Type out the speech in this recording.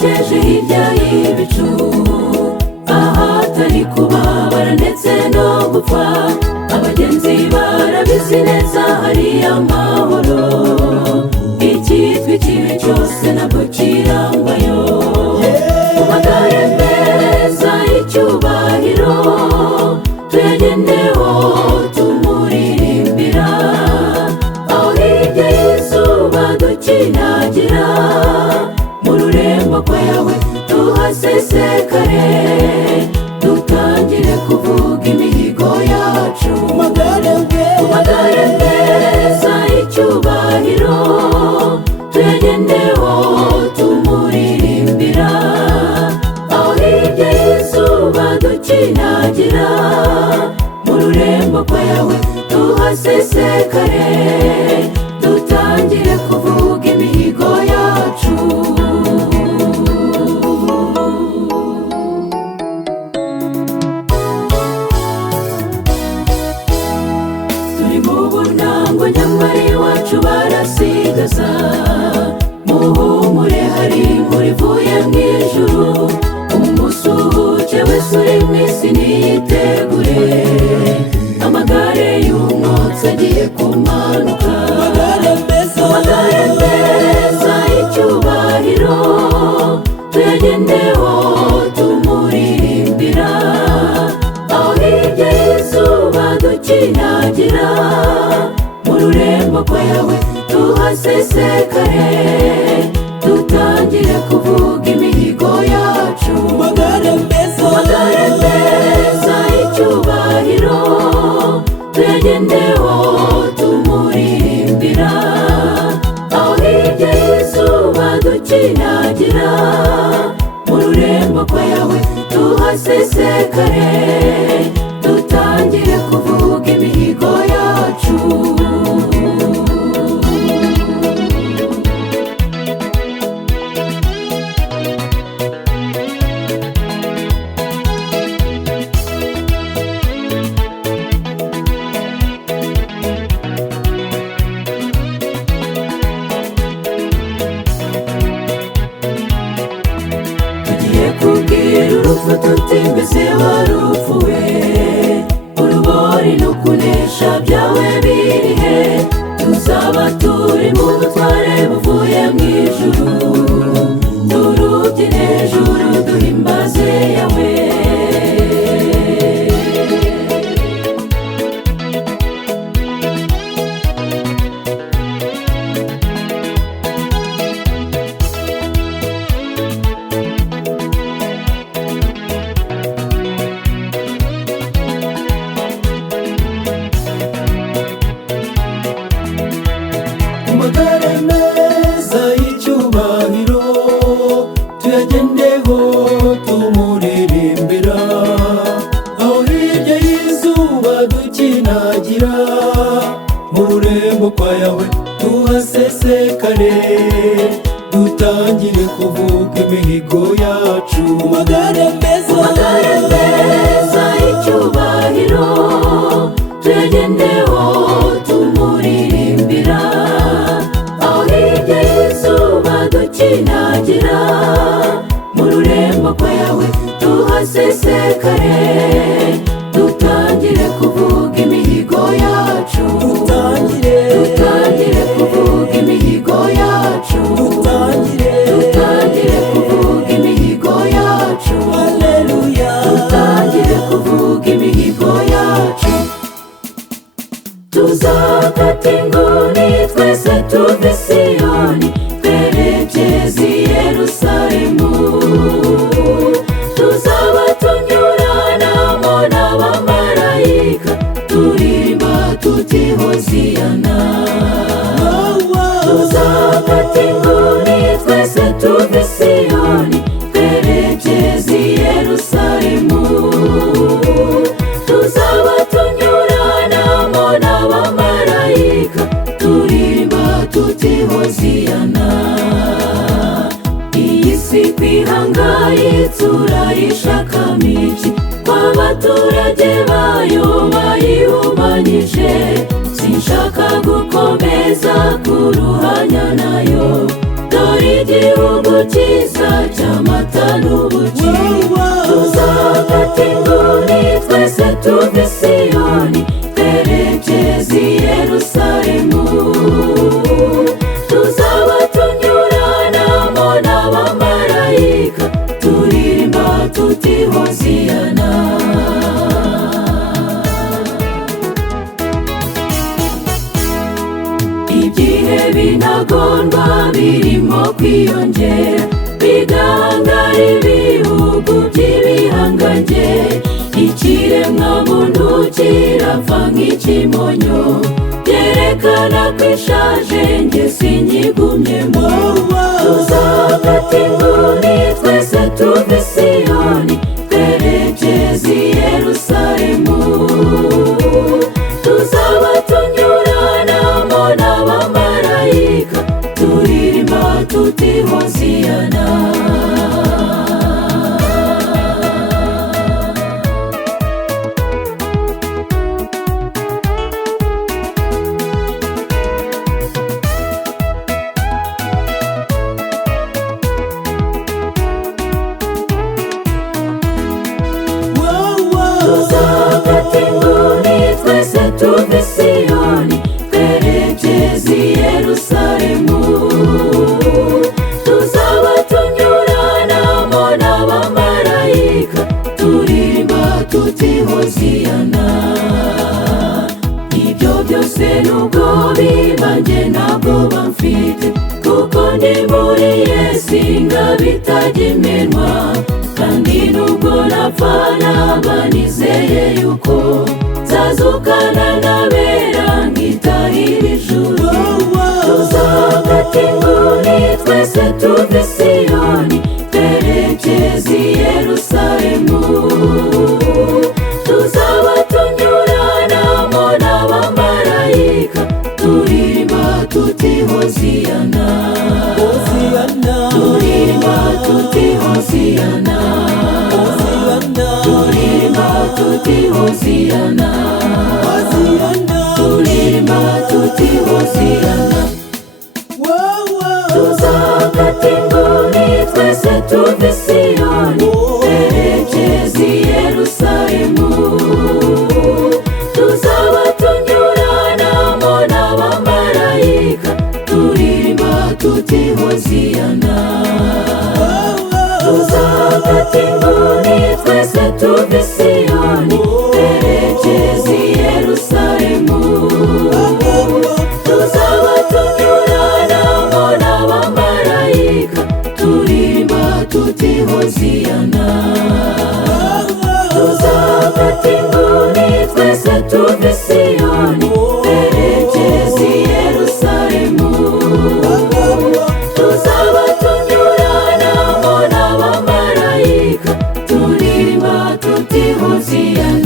berekeje hirya y'ibicu, ahatari kubabara ndetse no gupfa. Abagenzi barabizi neza hari amahoro, icyitwa ikibi cyose ntabwo kirangwayo. Mu magare meza y'icyubahiro tuyagendeho tumuririmbira, aho hirya y'izuba dukinagira, mu rurembo kwa yawe tuhasesekare, dutangire kuvuga imihigo yacu. Mu magare meza y'icyubahiro tuyagendeho tumuririmbira, aho hirya y'izuba dukinagira, mu rurembo kwa yawe tuhasesekare, dutangire kuvuga imihigo yacu. Turi mu bunango nyamara iwacu barasigaza, muhumure hari inkuru ivuye mu ijuru. Umusuhuke wese uri mu isi niyitegure, amagare y'umwotsi agiye kumanuka. Amagare meza y'icyubahiro tuyagendeho tumuririmbira, aho hirya y'izuba dukinagira, mu rurembo kwa yawe tuhasesekare, dutangire kuvuga imihigo yacu. Mu magare meza y'icyubahiro tuyagendeho tumuririmbira, aho hirya y'izuba dukinagira, mu rurembo kwa yawe tuhasesekare, dutangire kuvuga imihigo yacu. Kubwira urupfu tuti mbese warupfuwe, urubori no kunesha byawe birihe? Tuzaba turi mu butware buvuye mu ijuru, turubyine ijuru duhimbaze yawe. Amagare meza y'icyubahiro tuyagendeho tumuririmbira, aho hirya y'izuba dukinagira, mu rurembo kwa yawe tuhasesekare, dutangire kuvuga imihigo yacu. Mu magare meza y'icyubahiro tuyagendeho tumuririmbira, aho hirya y'izuba dukinagira, mu rurembo kwa yawe tuhasesekare, dutangire kuvuga imihigo yacu. Dutangire kuvuga imihigo yacu. Dutangire kuvuga imihigo yacu. Haleluya. Dutangire kuvuga imihigo yacu. Tuzakata inguni twese tuve Siyoni, twerekeze i Yerusalemu. Tuzaba tunyuranamo n'abamarayika, turirimba tuti Hoziyana. Tuzakata inguni twese tuve Siyoni, twerekeze i Yerusalemu. Tuzaba tunyuranamo n'abamarayika, turirimba tuti Hoziyana. Iyi si kwihangaye turayishakamo iki, kw'abaturage bayo bayihumanyije. Sinshaka gukomeza kuruhanya nayo, dore igihugu cyiza cy'amata n'ubuki. Tuzafata inguni twese tuve i Siyoni, twerekeze i Yerusalemu. Tuzaba tunyuranamo n'abamarayika, turirimba tuti Hoziyana. Igihe binagondwa birimo kwiyongera, bigahangara ibihugu by'ibihangange. Ikiremwamuntu kirapfa nk'ikimonyo, byerekana ko ishaje njye sinyigumyemo. Tuzafata inguni twese tuve i Siyoni, twerekeze i Yerusalemu. Tuzaba tunyuranamo n'abamarayika, turirimba tuti Hoziyana. Tuzafata inguni twese tuve i Siyoni, twerekeze i Yerusalemu. Tuzaba tunyuranamo n'abamarayika, turirimba tuti Hoziyana. Ibyo byose nubwo biba njye ntabwo bamfite, kuko ndi muri Yesu ingabo itajya imenwa. Kandi nubwo napfa naba nizeye yuko nzazukana n'abera nkitahira ijuru. Tuzafata inguni twese tuve i Siyoni, twerekeze i Yerusalemu. Tuzaba tunyuranamo n'abamarayika, turirimba tuti Hoziyana. Turirimba tuti Hoziyana. Turirimba tuti Hoziyana. Turirimba tuti Hoziyana. Tuzafata inguni twese tuve i Siyoni, twerekeze i Yerusalemu. Tuzaba tunyuranamo n'abamarayika, turirimba tuti Hoziyana. Tuzafata inguni twese tuve i Siyoni, twerekeze i Yerusalemu. Tuzaba tunyuranamo n'abamarayika, turirimba tuti Hoziyana. Tuzafata inguni twese tuve i Siyoni, twerekeze i Yerusalemu. Tuzaba tunyuranamo n'abamarayika, turirimba tuti Hoziyana.